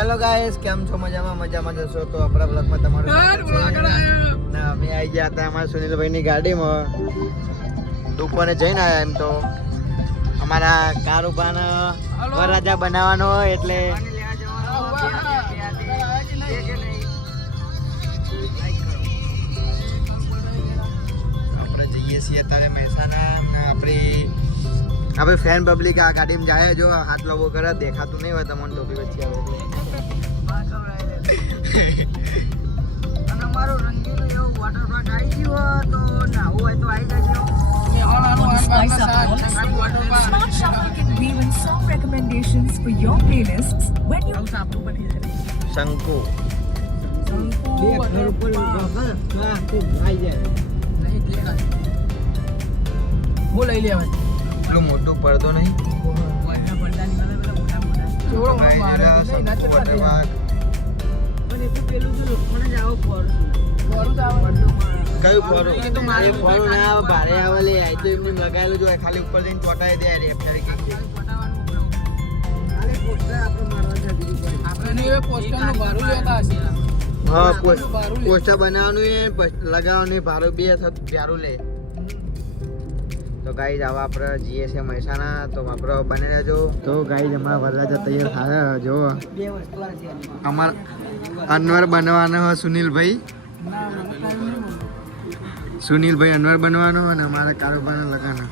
Hello guys, કેમ છો? મજામાં જશો તો આપણા બ્લોગમાં તમારું સ્વાગત છે. ના અમે આવી ગયા હતા અમારા સુનિલભાઈની ગાડીમાં દુકાને જઈને આવ્યા. એમ તો અમારા કારુબાને વરરાજા બનાવવાનો હોય એટલે આપણે જઈએ છીએ અત્યારે મહેસાણા. આપણે ફેન પબ્લિક આ ગાડીમાં જાય. જો હાથ લોકો કરે દેખાતું નહીં હોય તમને ટોપી વચ્ચે આવે અને અમારું રંગીલું એવું વોટર પાર્ક આવી ગયું તો નાવું હોય તો આવી જજો. Some recommendations for your playlists when you શંકુ એટલું મોટું પડદો નહીં. કયું ફોરું એ ફોરું ના આવે, ભારે આવે લે. આ તો એમને લગાવેલું જ હોય, ખાલી ઉપર જઈને ચોટાઈ દે. હા, પોસ્ટર બનાવવાનું એ લગાવવાનું ભારું બે પ્યારું લે. તો ગાઈઝ આવા આપણે જઈએ છીએ મહેસાણા, તો આપણે બને રહેજો. તો ગાઈઝ અમારા વરરાજા તૈયાર થાય. જો અમારા અનવર બનવાનો સુનિલભાઈ અનવર બનવાનો અને અમારા કારોબાર લગાના.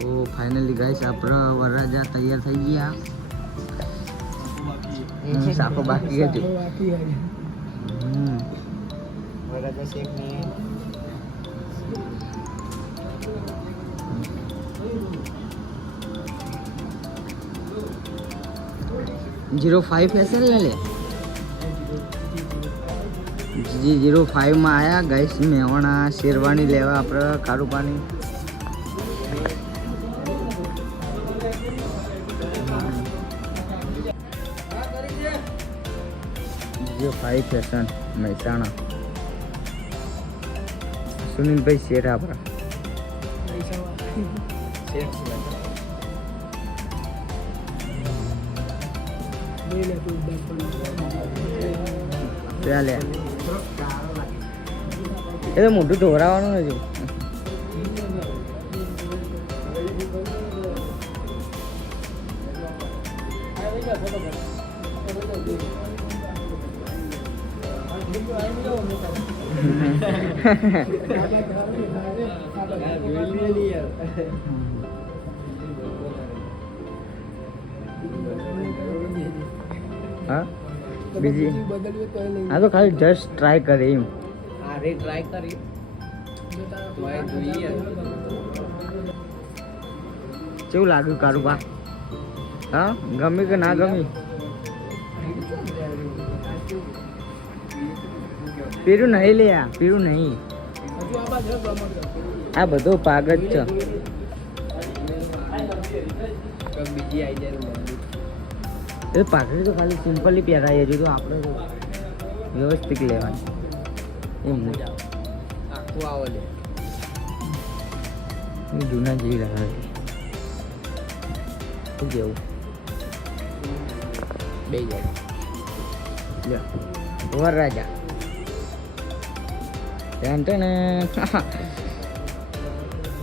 તો ફાઇનલી ગાઈસ આપણા વરરાજા તૈયાર થઈ ગયા. સાફો બાકી હતું. વરરાજા શેખ ને 05 ફેશન ले ले जी 05 में आया गाइस. मेवाना शेरवानी लेवा આપણે કારુબાની. जो 5 फैशन મહેસાણા સુનિલભાઈ શેર આપણા ચાલે. એ તો મોટું ઢોરાવાનું નથી. હા બીજી આ તો ખાલી જસ્ટ ટ્રાય કરી એમ. કેવું લાગ્યું કારુબા? હા, ગમી કે ના ગમી? પીરું નહીં લે, પીરું નહીં. આ બધો પાગ જ છે. એ પાઘડી તો ખાલી સિમ્પલી પહેરાય છે. તો આપણે તો વ્યવસ્થિત લેવાની એમ નહીં. આખું આવે લે જૂના જેવી રહ્યા છે. શું કેવું? બે જાય વરરાજા ધ્યાન તો ને.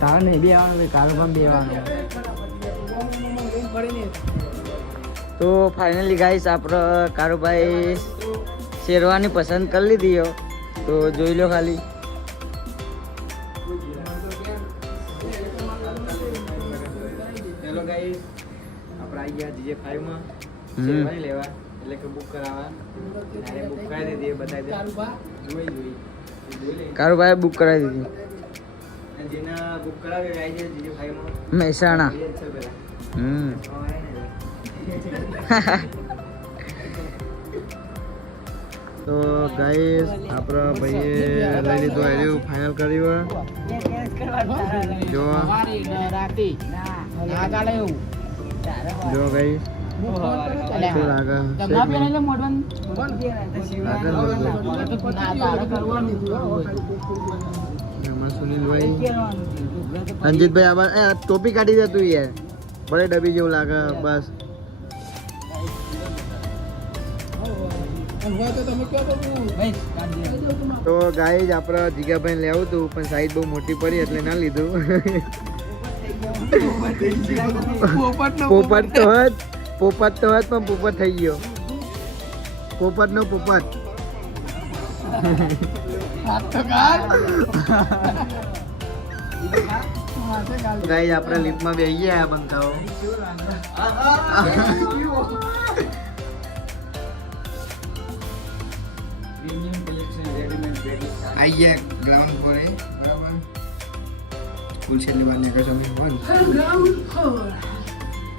તારા નહીં બે આવવાનું, કારોમાં બે આવવાનું. તો ફાઇનલી ગાઈસ આપણે કારુભાઈ શેરવાની પસંદ કરી લીધી. તો જોઈ લો ખાલી. હેલો ગાઈસ, આપણે આવી ગયા DJ5 માં શેરવાની લેવા, એટલે કે બુક કરાવવા. અને બુક કરાવી દીધી, બતાવી દે. કારુભાઈ બુક કરાવી દીધી. જેના બુક કરાવી આવી જાય DJ5 માં મહેસાણા. તો ગાઈસ આપણા ભાઈએ લઈ લીધું, આવ્યું ફાઇનલ કર્યું. જો ગાઈસ શું લાગે? સુનિલભાઈ રંજીતભાઈ આભાર એ ટોપી કાઢી દે તું યાર ભલે ડબ્બી જેવું લાગે બસ તો ગાઈઝ આપણે જીગાભાઈ લેવું હતું પણ સાઈઝ બહુ મોટી પડી એટલે ના લીધું પોપટ તો હોત પણ પોપટ થઈ ગયો પોપટ નો પોપટ ગાઈઝ આપણે લિફ્ટમાં બેસી ગયા બંકાઓ આઈ ગયા ગ્રાઉન્ડ પર બરાબર ફૂલ છે લેવા નીકળશો મેં વન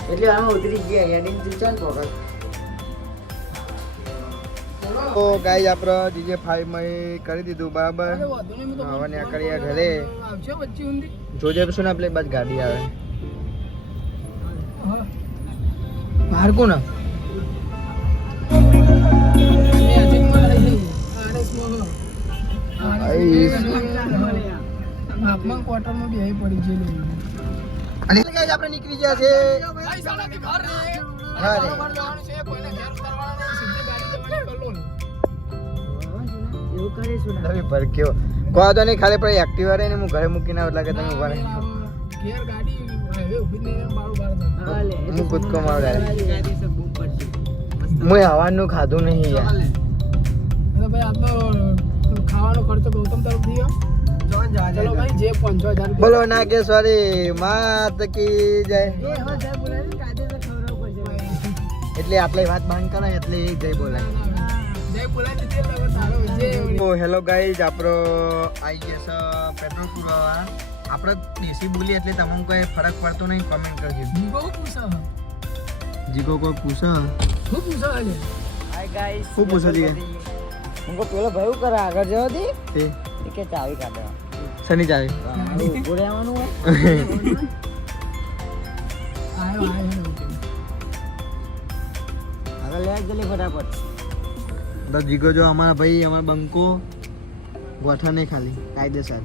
એટલે આમાં ઉતરી ગયા યાર તું ચાલ પકડ તો ગાઈઝ આપણે DJ 5 માં કરી દીધું બરાબર હવે ને કરીએ ઘરે જોજે શું ના પેલી બાદ ગાડી આવે બહાર કોણ આપણે નીકળી ગયા છે કહો તો નહીં ખાલી પણ એક્ટિવા રહે ને હું ઘરે મૂકીને આવું એટલે કે તમે ઉભા રહે હું કૂદકો મારું હું હવાનું ખાધું નહીં યાર ખાવાનો ખર્ચો ગૌતમ તરફથી ચલો ભાઈ જે 5000 બોલો નાગેશ્વરી માત કી જય એટલે આટલી વાત બંધ કરાય એટલે એ જય બોલાય હેલો ગાઈઝ આપણો આવી ગયા છે પેટ્રોલ પુરાવા આપણે દેશી બોલી એટલે તમને કોઈ ફરક પડતો નહીં કમેન્ટ કરજો જીગો કોઈ પૂછો હાય ગાઈસ શું પૂછો જીગા ઉनको પેલો ભાઈ કરે આગળ જવાથી તે કે ચાવી કાઢે શની ચાવી ઉભો રહેવાનું હોય આયો આગળ લે જલ્દી ફટાફટ તો જીગો જો અમારા ભાઈ અમારા બંકો ગોઠા નહીં ખાલી કાયદેસર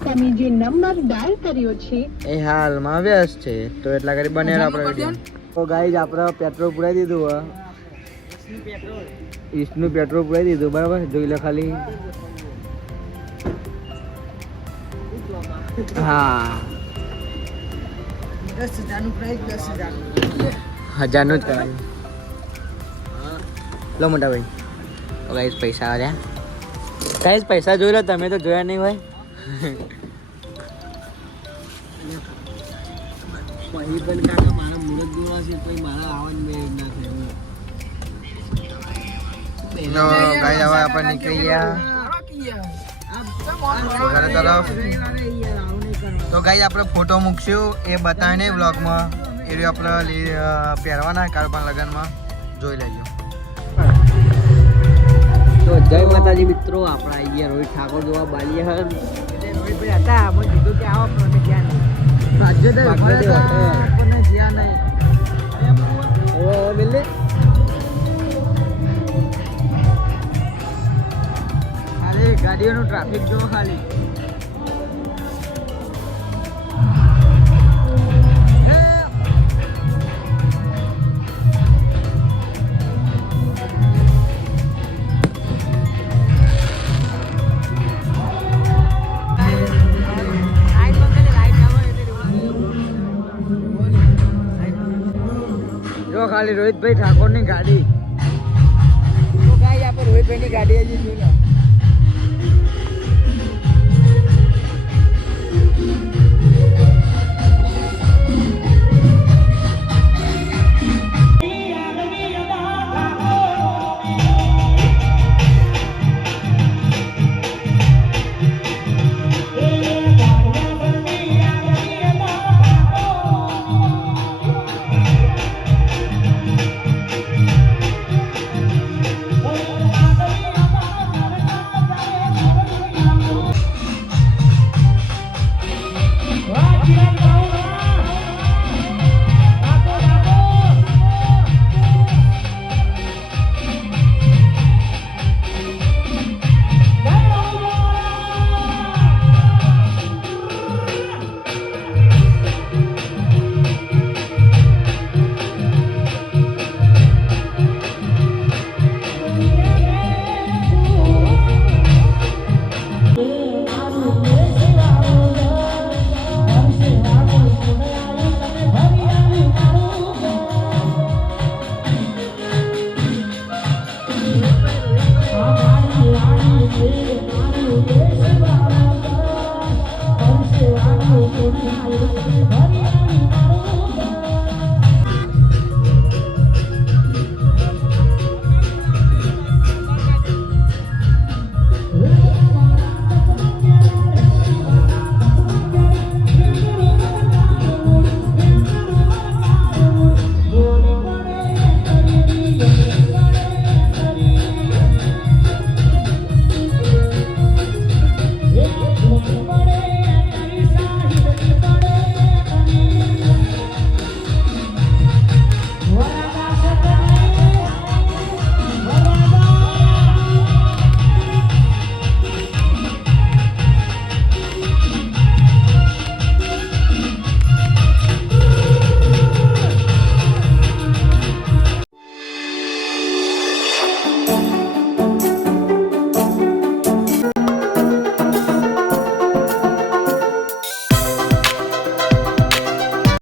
તમે જે નંબર ડાયલ કર્યો છે એ હાલમાં વ્યસ્ત છે તો એટલા કરી બને આપણે તો ગાઈઝ આપણે પેટ્રોલ પુરાઈ દીધું ઈસ્ટનું પેટ્રોલ પુરાઈ દીધું બરાબર જોઈ લે ખાલી હા 10,000 નું પ્રાઇસ 10,000 1000 નું જ કરાયું લો મોટા ભાઈ તો ગાઈઝ પૈસા આવ્યા ગાઈઝ પૈસા જોઈ લો તમે તો જોયા નહીં હોય પછી પણ કાકા મારા મુરત દોરા છે પછી મારા આવન મેળ ના થાય તો ગાઈઝ હવે આપણે નીકળી ગયા ઘરે તરફ તો ગાઈઝ આપણે ફોટો મૂકશું એ બતાવીને વ્લોગમાં એ આપણે પહેરવાના કારબાન લગનમાં જોઈ લેજો તો જય માતાજી મિત્રો આપણે આવી ગયા રોહિત ઠાકોર જોવા બાલિયા રોહિતભાઈ હતા અમે કીધું કે આવો પણ અમે ગયા નહીં આપણને જ્યાં નહીં ઓ મિલે ખાલી ગાડીઓનું ટ્રાફિક જો ખાલી ખાલી રોહિતભાઈ ઠાકોરની ગાડી તો ગાઈ આપણે રોહિતભાઈની ગાડી હજી જોઈ લો